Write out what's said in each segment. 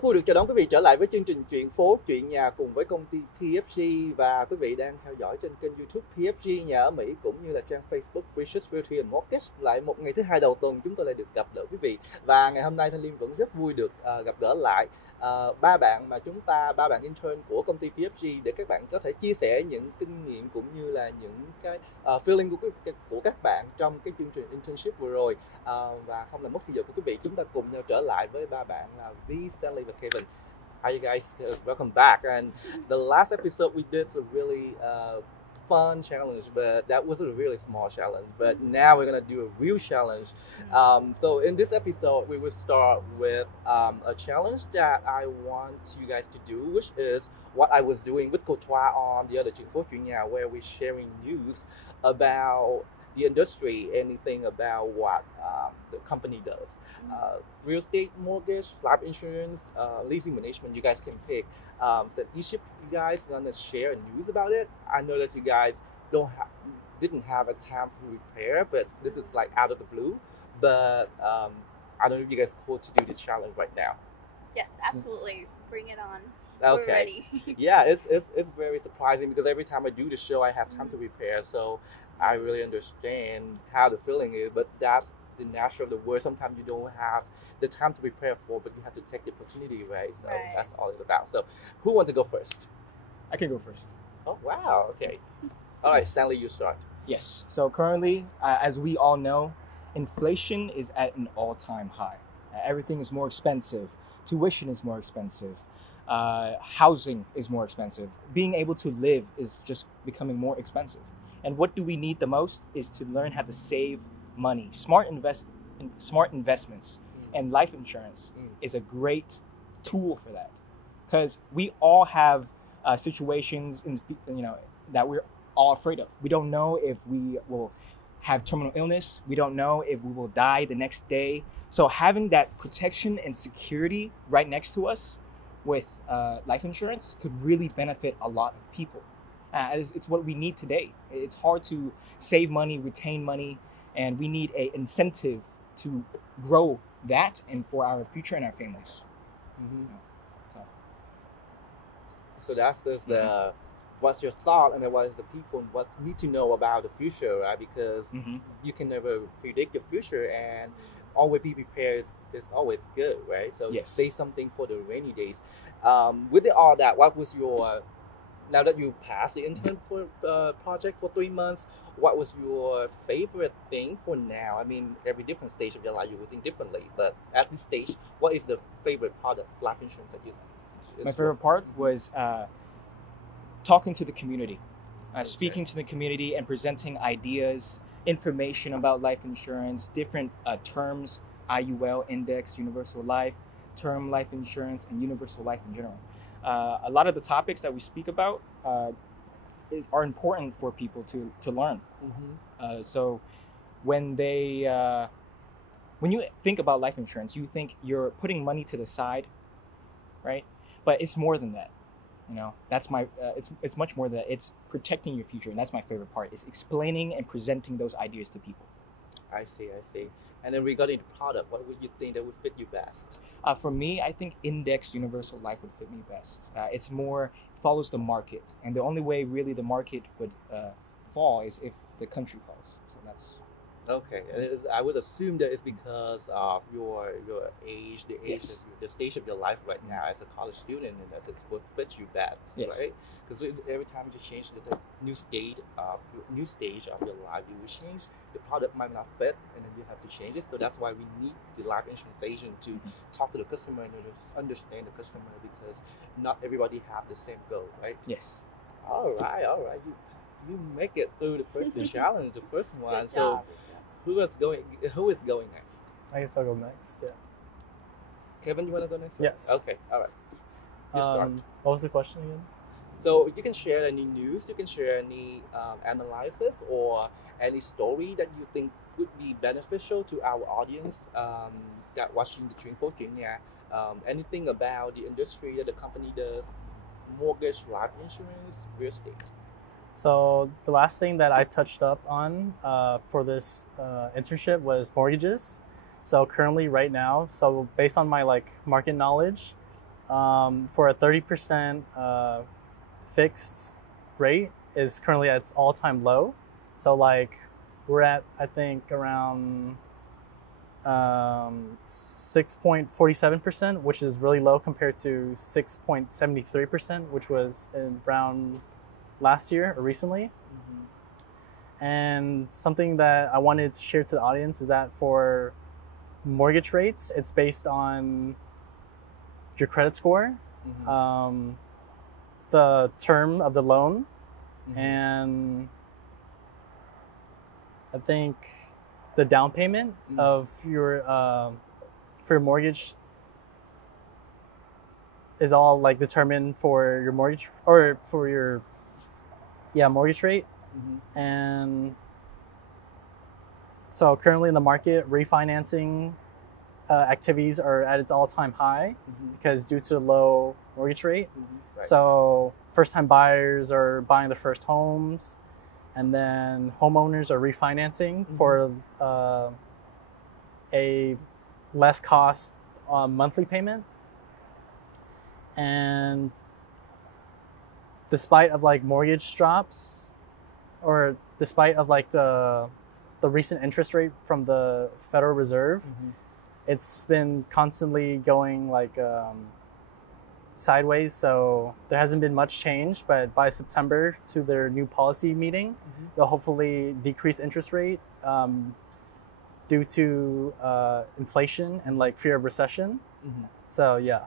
Rất vui được chào đón quý vị trở lại với chương trình Chuyện phố, chuyện nhà cùng với công ty PFG, và quý vị đang theo dõi trên kênh YouTube PFG nhà ở Mỹ cũng như là trang Facebook BİO HIểN Lại một ngày thứ hai đầu tuần chúng tôi lại được gặp gỡ quý vị, và ngày hôm nay Thanh Liêm vẫn rất vui được gặp gỡ lại ba bạn intern của công ty PFG để các bạn có thể chia sẻ những kinh nghiệm cũng như là những cái feeling của các bạn trong cái chương trình internship vừa rồi. Và không làm mất thời giờ của quý vị, chúng ta cùng nhau trở lại với ba bạn là V, Stanley và Kevin. Hi you guys, welcome back. And the last episode we did a really fun challenge, but that was a really small challenge. But now we're gonna do a real challenge. So in this episode, we will start with a challenge that I want you guys to do, which is what I was doing with THUmôe on the other Chuyện phố chuyện nhà, where we're sharing news about the industry, anything about what the company does. Real estate, mortgage, life insurance, leasing management, you guys can pick. That each of you guys gonna share news about it. I know that you guys didn't have a time to prepare, but this is like out of the blue. But I don't know if you guys are cool to do this challenge right now. Yes, absolutely. Bring it on. Okay. We're ready. Yeah, it's very surprising because every time I do the show, I have time to prepare. So I really understand how the feeling is, but that's the nature of the word. Sometimes you don't have the time to prepare for, but you have to take the opportunity, right? So that's all it's about. So who wants to go first? I can go first. Oh, wow. Okay. All right, Stanley, you start. Yes. So currently, as we all know, inflation is at an all-time high. Everything is more expensive. Tuition is more expensive. Housing is more expensive. Being able to live is just becoming more expensive. And what do we need the most is to learn how to save money. Smart investments and life insurance is a great tool for that, because we all have situations that we're all afraid of. We don't know if we will have terminal illness. We don't know if we will die the next day. So having that protection and security right next to us with life insurance could really benefit a lot of people. It's what we need today. It's hard to save money, retain money, and we need an incentive to grow that and for our future and our families. So that's what's your thought, and then what is the people what need to know about the future, right? Because you can never predict the future, and always be prepared is always good, right? So say something for the rainy days. With all that, what was your now that you passed the intern project for 3 months, what was your favorite thing for now? I mean, every different stage of your life you will think differently, but at this stage, what is the favorite part of life insurance that you? My favorite part was talking to the community, speaking to the community and presenting ideas, information about life insurance, different terms, IUL, index, universal life, term life insurance, and universal life in general. A lot of the topics that we speak about are important for people to learn. So when you think about life insurance, you think you're putting money to the side, right? But it's more than that. That's it's much more than that. It's protecting your future, and that's my favorite part, is explaining and presenting those ideas to people. I see. And then regarding the product, what would you think that would fit you best? For me, I think Index Universal Life would fit me best. It's more follows the market, and the only way really the market would fall is if the country falls. So that's okay. I would assume that it's because of your age, the stage of your life right now as a college student, and that it's what fits you best, right? Because every time you change the new stage of your life, you will change. The product might not fit, and then you have to change it. So that's why we need the life insurance agent to talk to the customer and just understand the customer, because not everybody have the same goal, right? Yes. All right. You make it through the first challenge, the first one. Good job. Who is going next? I guess I'll go next. Yeah. Kevin, you want to go next? Yes. Okay. All right. You start. What was the question again? So you can share any news, you can share any analysis or any story that you think would be beneficial to our audience that watching the Chuyện phố chuyện nhà. Anything about the industry that the company does, mortgage, life insurance, real estate. So the last thing that I touched up on for this internship was mortgages. So currently right now, so based on my market knowledge, for a 30% fixed rate is currently at its all-time low. So like we're at, I think, around 6.47%, which is really low compared to 6.73%, which was around last year or recently. And something that I wanted to share to the audience is that for mortgage rates, it's based on your credit score, the term of the loan, and I think the down payment of your for your mortgage is all like determined for your mortgage or for your mortgage rate. And so currently in the market, refinancing activities are at its all-time high because due to the low mortgage rate. Right. So first-time buyers are buying their first homes, and then homeowners are refinancing for a less cost monthly payment. And despite of like mortgage drops, or despite of like the recent interest rate from the Federal Reserve, it's been constantly going like sideways. So there hasn't been much change, but by September to their new policy meeting, they'll hopefully decrease interest rate due to inflation and like fear of recession. So yeah,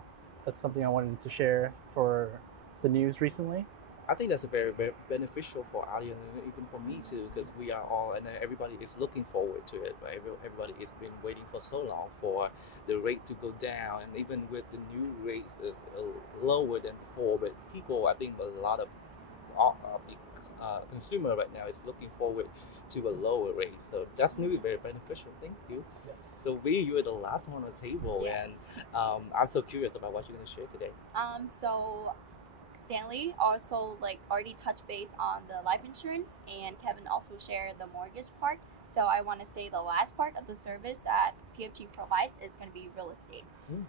that's something I wanted to share for the news recently. I think that's very, very beneficial for audience and even for me too, because we are all and everybody is looking forward to it. Right? Everybody has been waiting for so long for the rate to go down, and even with the new rates is lower than before. But people, I think, a lot of the consumer right now is looking forward to a lower rate. So that's really very beneficial. Thank you. Yes. So you are the last one on the table, and I'm so curious about what you're going to share today. So Stanley also already touched base on the life insurance, and Kevin also shared the mortgage part. So I want to say the last part of the service that PFG provides is going to be real estate.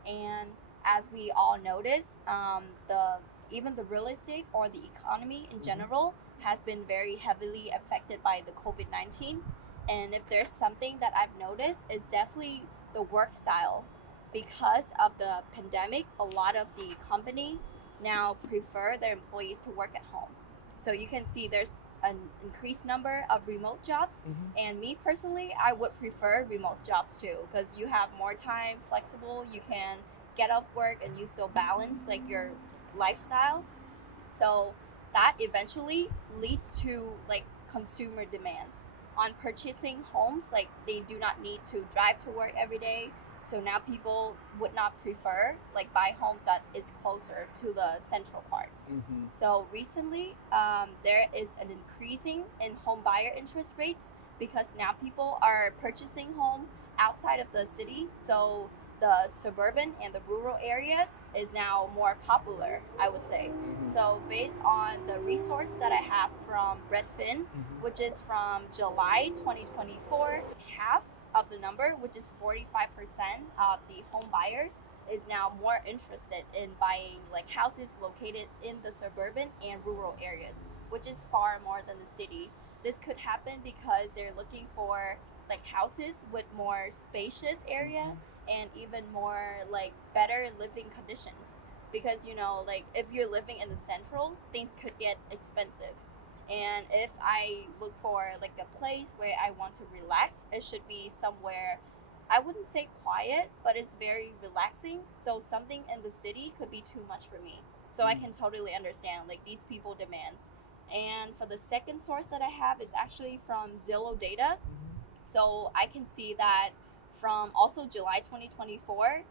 And as we all notice, even the real estate or the economy in general has been very heavily affected by the COVID-19. And if there's something that I've noticed is definitely the work style. Because of the pandemic, a lot of the company now prefer their employees to work at home. So you can see there's an increased number of remote jobs. And me personally, I would prefer remote jobs too, because you have more time, flexible, you can get off work and you still balance your lifestyle. So that eventually leads to consumer demands on purchasing homes. They do not need to drive to work every day. So now people would not prefer buy homes that is closer to the central part. So recently, there is an increasing in home buyer interest rates because now people are purchasing home outside of the city. So the suburban and the rural areas is now more popular, I would say. So based on the resource that I have from Redfin, which is from July 2024, half of the number, which is 45% of the home buyers, is now more interested in buying houses located in the suburban and rural areas, which is far more than the city. This could happen because they're looking for houses with more spacious area and even more better living conditions. Because if you're living in the central, things could get expensive. And if I look for a place where I want to relax, it should be somewhere, I wouldn't say quiet, but it's very relaxing. So something in the city could be too much for me. So I can totally understand these people demands. And for the second source that I have is actually from Zillow data. So I can see that from also July 2024,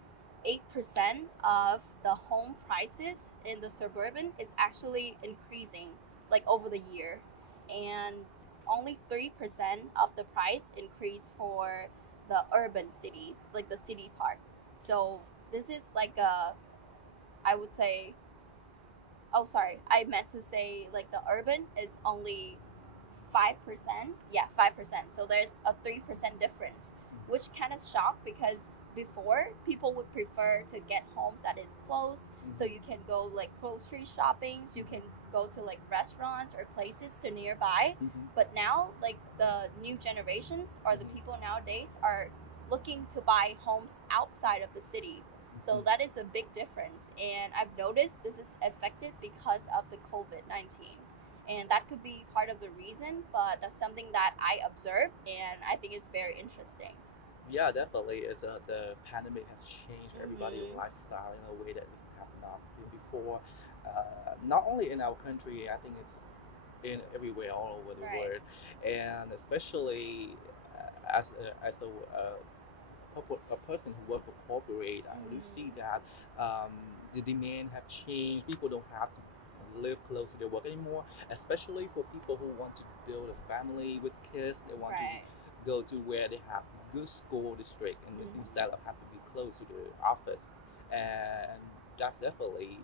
8% of the home prices in the suburban is actually increasing over the year, and only 3% of the price increase for the urban cities, the city part. So this is I would say, oh sorry, I meant to say the urban is only 5%. Yeah, 5%. So there's a 3% difference, which kind of shocked because before, people would prefer to get homes that is close, so you can go like grocery shopping, so you can go to like restaurants or places to nearby. But now, like the new generations or the people nowadays are looking to buy homes outside of the city. So that is a big difference, and I've noticed this is affected because of the COVID-19. And that could be part of the reason, but that's something that I observed, and I think it's very interesting. Yeah, definitely. The pandemic has changed everybody's lifestyle in a way that has not been before. Not only in our country, I think it's in everywhere, all over the world, and especially as a person who works for corporate, I really see that the demand have changed. People don't have to live close to their work anymore, especially for people who want to build a family with kids. They want to go to where they have good school district, and instead of have to be close to the office. And that's definitely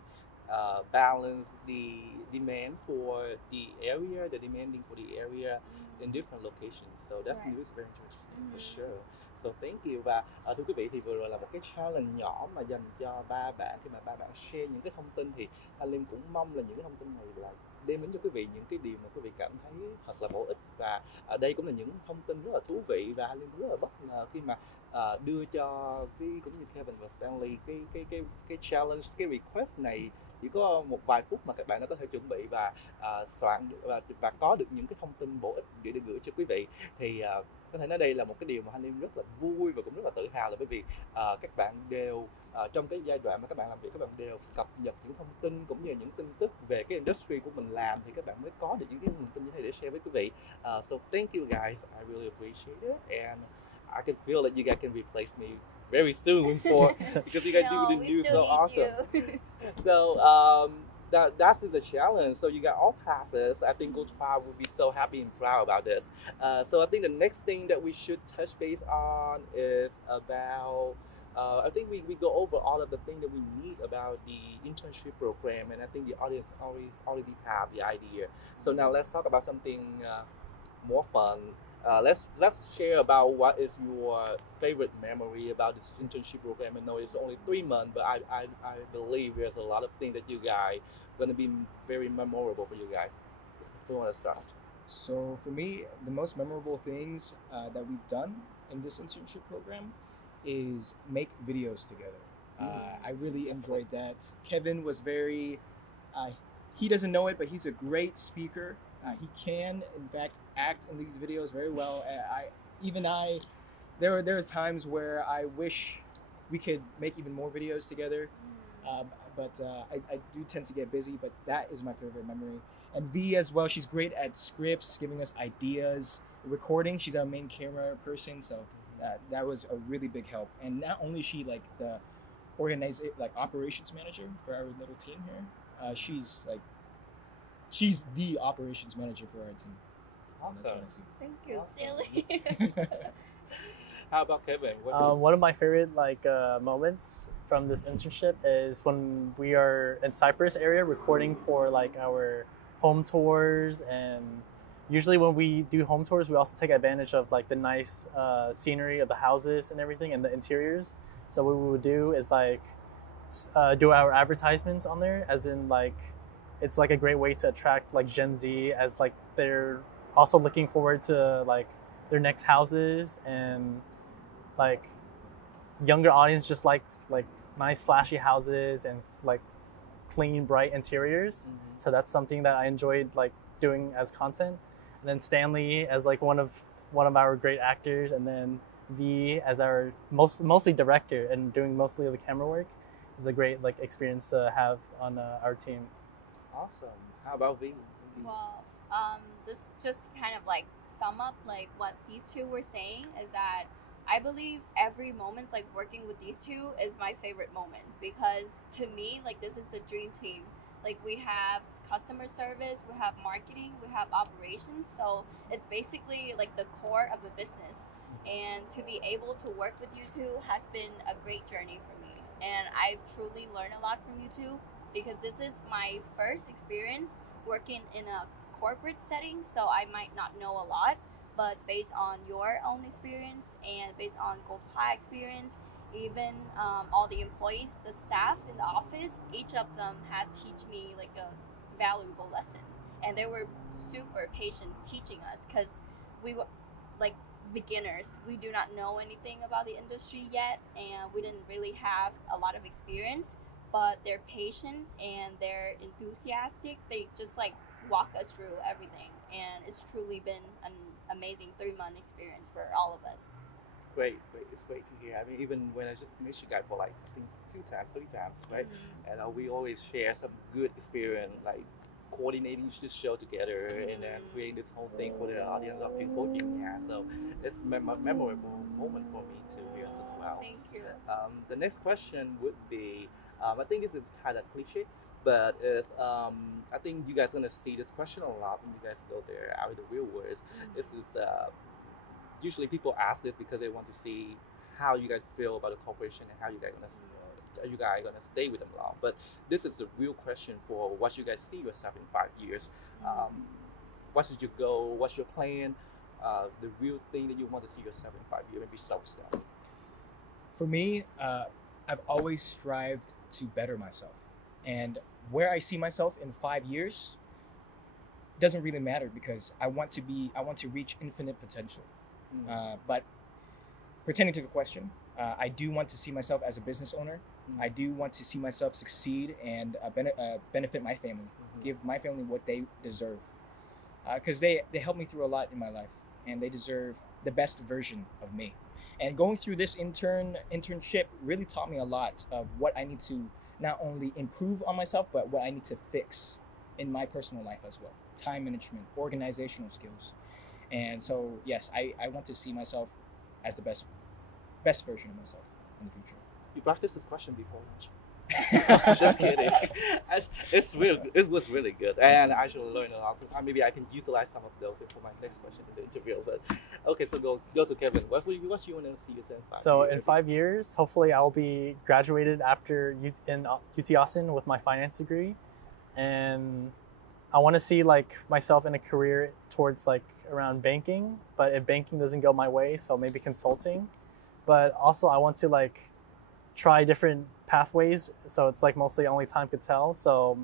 balance the demand for the area, the demanding for the area in different locations. So that's very interesting for sure. So thank you. Và thưa quý vị, thì vừa rồi là một cái challenge nhỏ mà dành cho ba bạn khi mà ba bạn share những cái thông tin, thì anh Liêm cũng mong là những cái thông tin này là đem đến cho quý vị những cái điều mà quý vị cảm thấy thật là bổ ích, và ở đây cũng là những thông tin rất là thú vị, và anh Liêm rất là bất ngờ khi mà đưa cho cũng như Kevin và Stanley cái challenge, cái request này chỉ có một vài phút mà các bạn đã có thể chuẩn bị và soạn và có được những cái thông tin bổ ích để gửi cho quý vị. Thì có thể nói đây là một cái điều mà anh Liêm rất là vui và cũng rất là tự hào, là bởi vì các bạn đều trong cái giai đoạn mà các bạn làm việc, các bạn đều cập nhật những thông tin cũng như những tin tức về cái industry của mình làm, thì các bạn mới có được những cái thông tin như thế để share với quý vị. So thank you guys, I really appreciate it, and I can feel that you guys can replace me very soon because you guys do the news so awesome. So that is the challenge. So you got all passes. I think GoToFi will be so happy and proud about this. So I think the next thing that we should touch base on is about I think we go over all of the things that we need about the internship program, and I think the audience already have the idea. So now let's talk about something more fun. Let's share about what is your favorite memory about this internship program. I know it's only 3 months, but I believe there's a lot of things that you guys going to be very memorable for you guys. Who want to start? So for me, the most memorable things that we've done in this internship program is make videos together. I really enjoyed that. Kevin was very, he doesn't know it, but he's a great speaker. He can, in fact, act in these videos very well. There are times where I wish we could make even more videos together, but I do tend to get busy. But that is my favorite memory. And V as well, she's great at scripts, giving us ideas, recording. She's our main camera person, so that was a really big help. And not only is she like the operations manager for our little team here, she's the operations manager for our team. Awesome. Thank you, Silly. How about Kevin? One of my favorite moments from this internship is when we are in Cyprus area recording for like our home tours, and usually when we do home tours, we also take advantage of like the nice scenery of the houses and everything and the interiors. So what we would do is like do our advertisements on there, as in like it's like a great way to attract like Gen Z, as like they're also looking forward to like their next houses, and like younger audience just likes like nice flashy houses and like clean, bright interiors. So that's something that I enjoyed like doing as content. And then Stanley as like one of our great actors, and then V as our mostly director and doing mostly of the camera work is a great like experience to have on our team. Awesome. How about V? Well, this just kind of like sum up like what these two were saying, is that I believe every moment like working with these two is my favorite moment, because to me like this is the dream team. Like we have customer service, we have marketing, we have operations, so it's basically like the core of the business. And to be able to work with you two has been a great journey for me, and I've truly learned a lot from you two, because this is my first experience working in a corporate setting, so I might not know a lot, but based on your own experience and based on GoToFi experience even all the employees, the staff in the office, each of them has teach me like a valuable lesson, and they were super patient teaching us because we were like beginners. We do not know anything about the industry yet, and we didn't really have a lot of experience, but their patience and their enthusiastic, they just like walk us through everything, and it's truly been an amazing 3-month experience for all of us. Great. It's great to hear. I mean, even when I just met you guys for like, I think 2 times, 3 times, right? Mm-hmm. And we always share some good experience, like coordinating this show together and then creating this whole thing for the audience of Chuyện phố Chuyện Nhà. So it's a memorable moment for me to hear as well. Thank you. The next question would be, I think this is kind of cliche, but it's, I think you guys are gonna see this question a lot when you guys go there out in the real world. This is usually people ask this because they want to see how you guys feel about the corporation and how you guys gonna stay with them long. But this is a real question for what you guys see yourself in 5 years. What is your goal? What's your plan? The real thing that you want to see yourself in 5 years, maybe stuff. For me, I've always strived to better myself, and where I see myself in 5 years doesn't really matter because I want to reach infinite potential. But pertaining to the question, I do want to see myself as a business owner. I do want to see myself succeed and benefit my family, give my family what they deserve, because they helped me through a lot in my life, and they deserve the best version of me. And going through this internship really taught me a lot of what I need to not only improve on myself, but what I need to fix in my personal life as well. Time management, organizational skills. And so, yes, I want to see myself as the best version of myself in the future. You practiced this question before lunch. Just kidding. It was really good, and I should learn a lot. Maybe I can utilize some of those for my next question in the interview. But okay, so go to Kevin. What you want to see yourself in 5 years? So in 5 years, hopefully I'll be graduated after in UT Austin with my finance degree, and I want to see like myself in a career towards like around banking. But if banking doesn't go my way, so maybe consulting. But also I want to like try different pathways, so it's like mostly only time could tell. So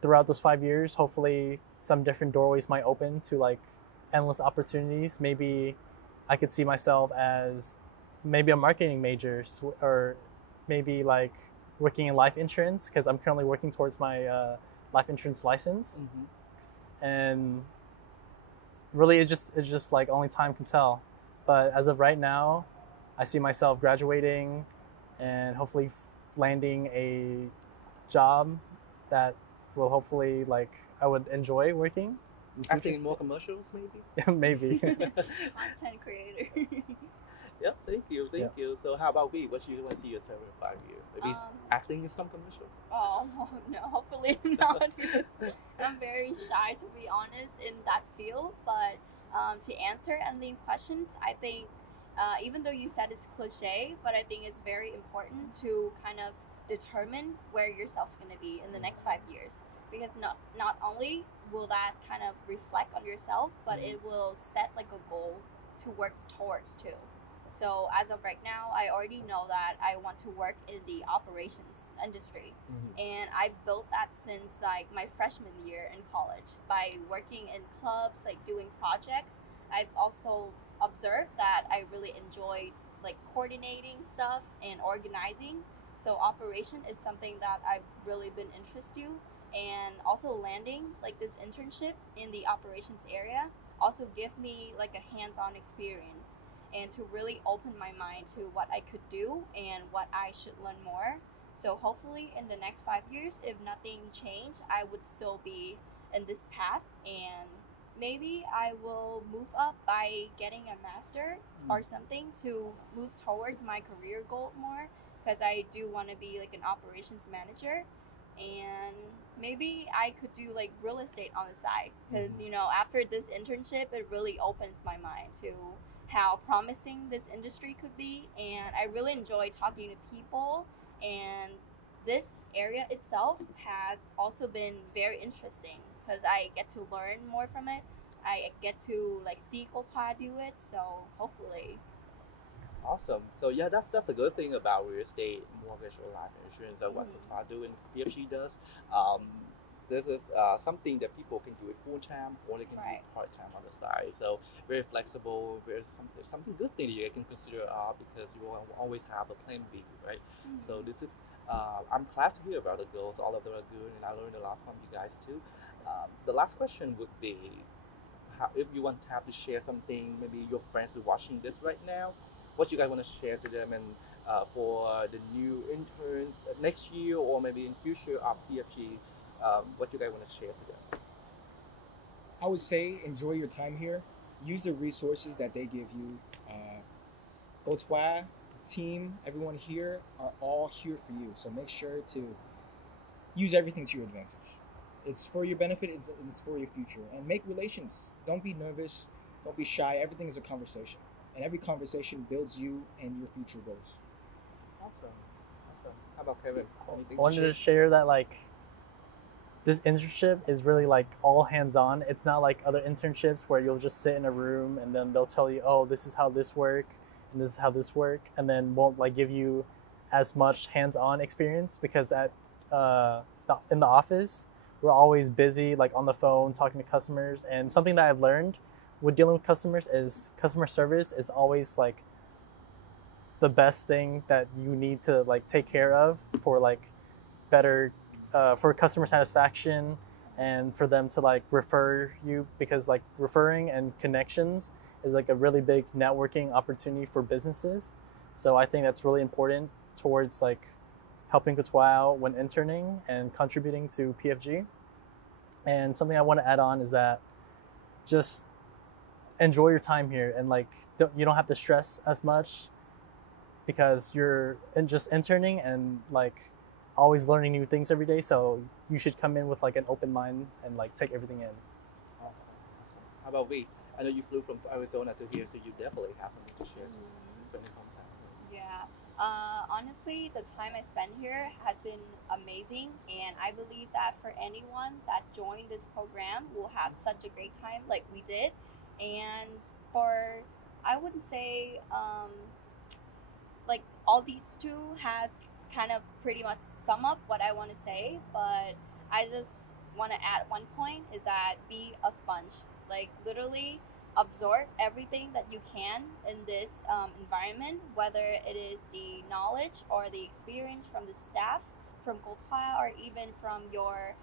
throughout those 5 years, hopefully some different doorways might open to like endless opportunities. Maybe I could see myself as maybe a marketing major, or maybe like working in life insurance, because I'm currently working towards my life insurance license. And really it's just like only time can tell. But as of right now, I see myself graduating and hopefully landing a job that will hopefully like I would enjoy working. Acting in more commercials, maybe? Maybe. Content creator. Yep, thank you. So how about we? What do you want to see yourself in 5 years? Maybe acting in some commercials? Oh, no, hopefully not. I'm very shy, to be honest, in that field. But to answer ending questions, I think even though you said it's cliche, but I think it's very important to kind of determine where yourself's going to be in the next 5 years. Because not only will that kind of reflect on yourself, but it will set like a goal to work towards too. So as of right now, I already know that I want to work in the operations industry. And I built that since like my freshman year in college by working in clubs, like doing projects. I've also observed that I really enjoyed like coordinating stuff and organizing. So operation is something that I've really been interested in. And also landing like this internship in the operations area also give me like a hands-on experience, and to really open my mind to what I could do and what I should learn more. So hopefully in the next 5 years, if nothing changed, I would still be in this path, and maybe I will move up by getting a master or something to move towards my career goal more, because I do want to be like an operations manager. And maybe I could do like real estate on the side, because you know, after this internship, it really opens my mind to how promising this industry could be. And I really enjoy talking to people, and this area itself has also been very interesting because I get to learn more from it. I get to like see how to do it, so hopefully. Awesome. So yeah, that's the good thing about real estate, mortgage, or life insurance. That what I do and PFG does. This is something that people can do it full time or they can do it part time on the side. So very flexible. Very something good thing you can consider because you will always have a plan B, right? So this is. I'm glad to hear about the goals. All of them are good, and I learned a lot from you guys too. The last question would be, if you want to have to share something, maybe your friends are watching this right now, what you guys want to share to them, and for the new interns next year or maybe in future of PFG, what you guys want to share to them? I would say enjoy your time here. Use the resources that they give you. THUÅ, team, everyone here are all here for you. So make sure to use everything to your advantage. It's for your benefit, it's for your future. And make relations. Don't be nervous, don't be shy. Everything is a conversation. And every conversation builds you and your future goals. Awesome. How about Kevin? I wanted to share that this internship is really all hands-on. It's not like other internships where you'll just sit in a room and then they'll tell you, oh, this is how this works and this is how this works, and then won't give you as much hands-on experience, because in the office we're always busy on the phone talking to customers. And something that I've learned with dealing with customers is customer service is always the best thing that you need to take care of for better for customer satisfaction and for them to refer you, because referring and connections is a really big networking opportunity for businesses. So I think that's really important towards helping THUÅ out when interning and contributing to PFG. And something I want to add on is that just enjoy your time here, and you don't have to stress as much because you're just interning and always learning new things every day. So you should come in with an open mind and take everything in. Awesome. How about we? I know you flew from Arizona to here, so you definitely have something to share from your hometown. Yeah. Honestly, the time I spent here has been amazing, and I believe that for anyone that joined this program will have such a great time like we did. And I wouldn't say all these two has kind of pretty much sum up what I want to say, but I just want to add one point is that be a sponge. Literally absorb everything that you can in this environment, whether it is the knowledge or the experience from the staff, from THUÅ, or even from your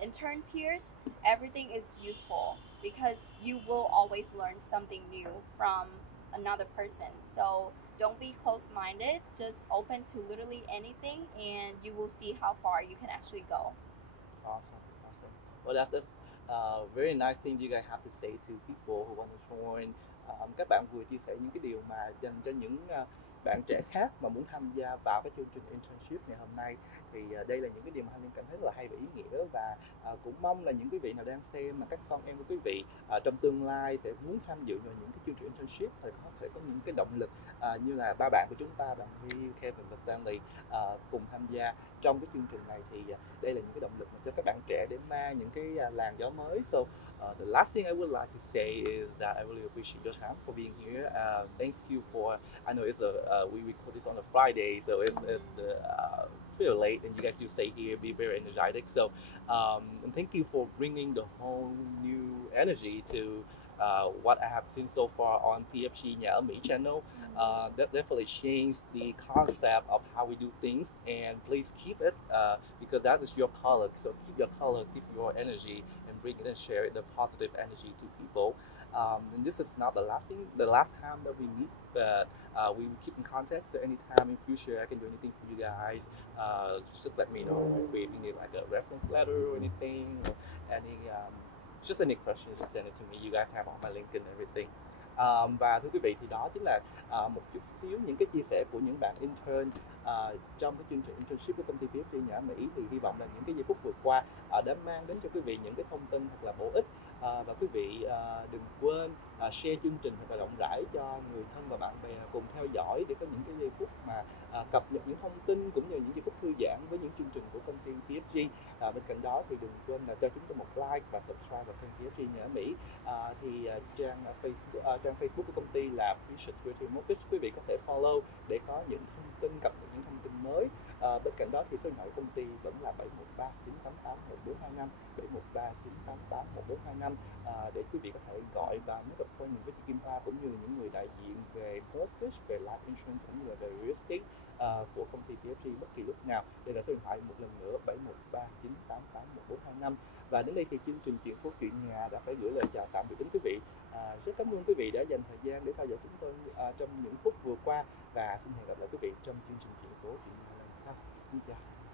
intern peers. Everything is useful because you will always learn something new from another person. So don't be closed-minded, just open to literally anything, and you will see how far you can actually go. Awesome. Well, that's very nice thing you guys have to say to people who want to join. Các bạn vừa chia sẻ những cái điều mà dành cho những bạn trẻ khác mà muốn tham gia vào cái chương trình internship ngày hôm nay. Thì đây là những cái điều mà Linh cảm thấy rất là hay và ý nghĩa, và cũng mong là những quý vị nào đang xem mà các con em của quý vị trong tương lai sẽ muốn tham dự vào những cái chương trình internship thì có thể có những cái động lực như là ba bạn của chúng ta, bạn BİO, Kevin và Stanley cùng tham gia trong cái chương trình này. Thì đây là những cái động lực mà cho các bạn trẻ để mang những cái làn gió mới. So the last thing I would like to say is that I really appreciate your time for being here. Thank you for, I know it's we record this on a Friday, so it's the feel late, and you guys do stay here, be very energetic. So and thank you for bringing the whole new energy to what I have seen so far on PFG Nhà ở Mỹ channel. That definitely changed the concept of how we do things, and please keep it because that is your color. So keep your color, keep your energy, and bring it and share it, the positive energy to people. And this is not the last time that we meet, but we will keep in contact. So anytime in future I can do anything for you guys, just let me know. If you need a reference letter or anything, or just any questions, just send it to me. You guys have all my link and everything. Và thưa quý vị, thì đó chính là một chút xíu những cái chia sẻ của những bạn intern trong cái chương trình Internship của công ty PFG nhà ở Mỹ, thì hy vọng là những cái giây phút vừa qua đã mang đến cho quý vị những cái thông tin thật là bổ ích, và quý vị đừng quên share chương trình thật là rộng rãi cho người thân và bạn bè cùng theo dõi để có những cái giây phút mà cập nhật những thông tin cũng như những giây phút thư giãn với những chương trình của công ty PFG. Bên cạnh đó thì đừng quên là cho chúng tôi một like và subscribe vào kênh PFG nhà ở Mỹ. Trang Facebook của công ty là quý vị có thể follow để có những thông tin, cập nhật những thông tin mới. Bên cạnh đó thì số điện thoại của công ty vẫn là 713 988 1425, 713 988 1425 để quý vị có thể gọi và make appointment với chị Kim Hoa cũng như là những người đại diện về mortgage, về life insurance cũng như là về real estate của công ty PFG bất kỳ lúc nào. Đây là số điện thoại một lần nữa 713 988 1425. Và đến đây thì chương trình Chuyện Phố Chuyện Nhà đã phải gửi lời chào tạm biệt đến quý vị. Rất cảm ơn quý vị đã dành thời gian để theo dõi chúng tôi trong những phút vừa qua, và xin hẹn gặp lại quý vị trong chương trình Chuyện Phố Chuyện Nhà lần sau. Xin chào.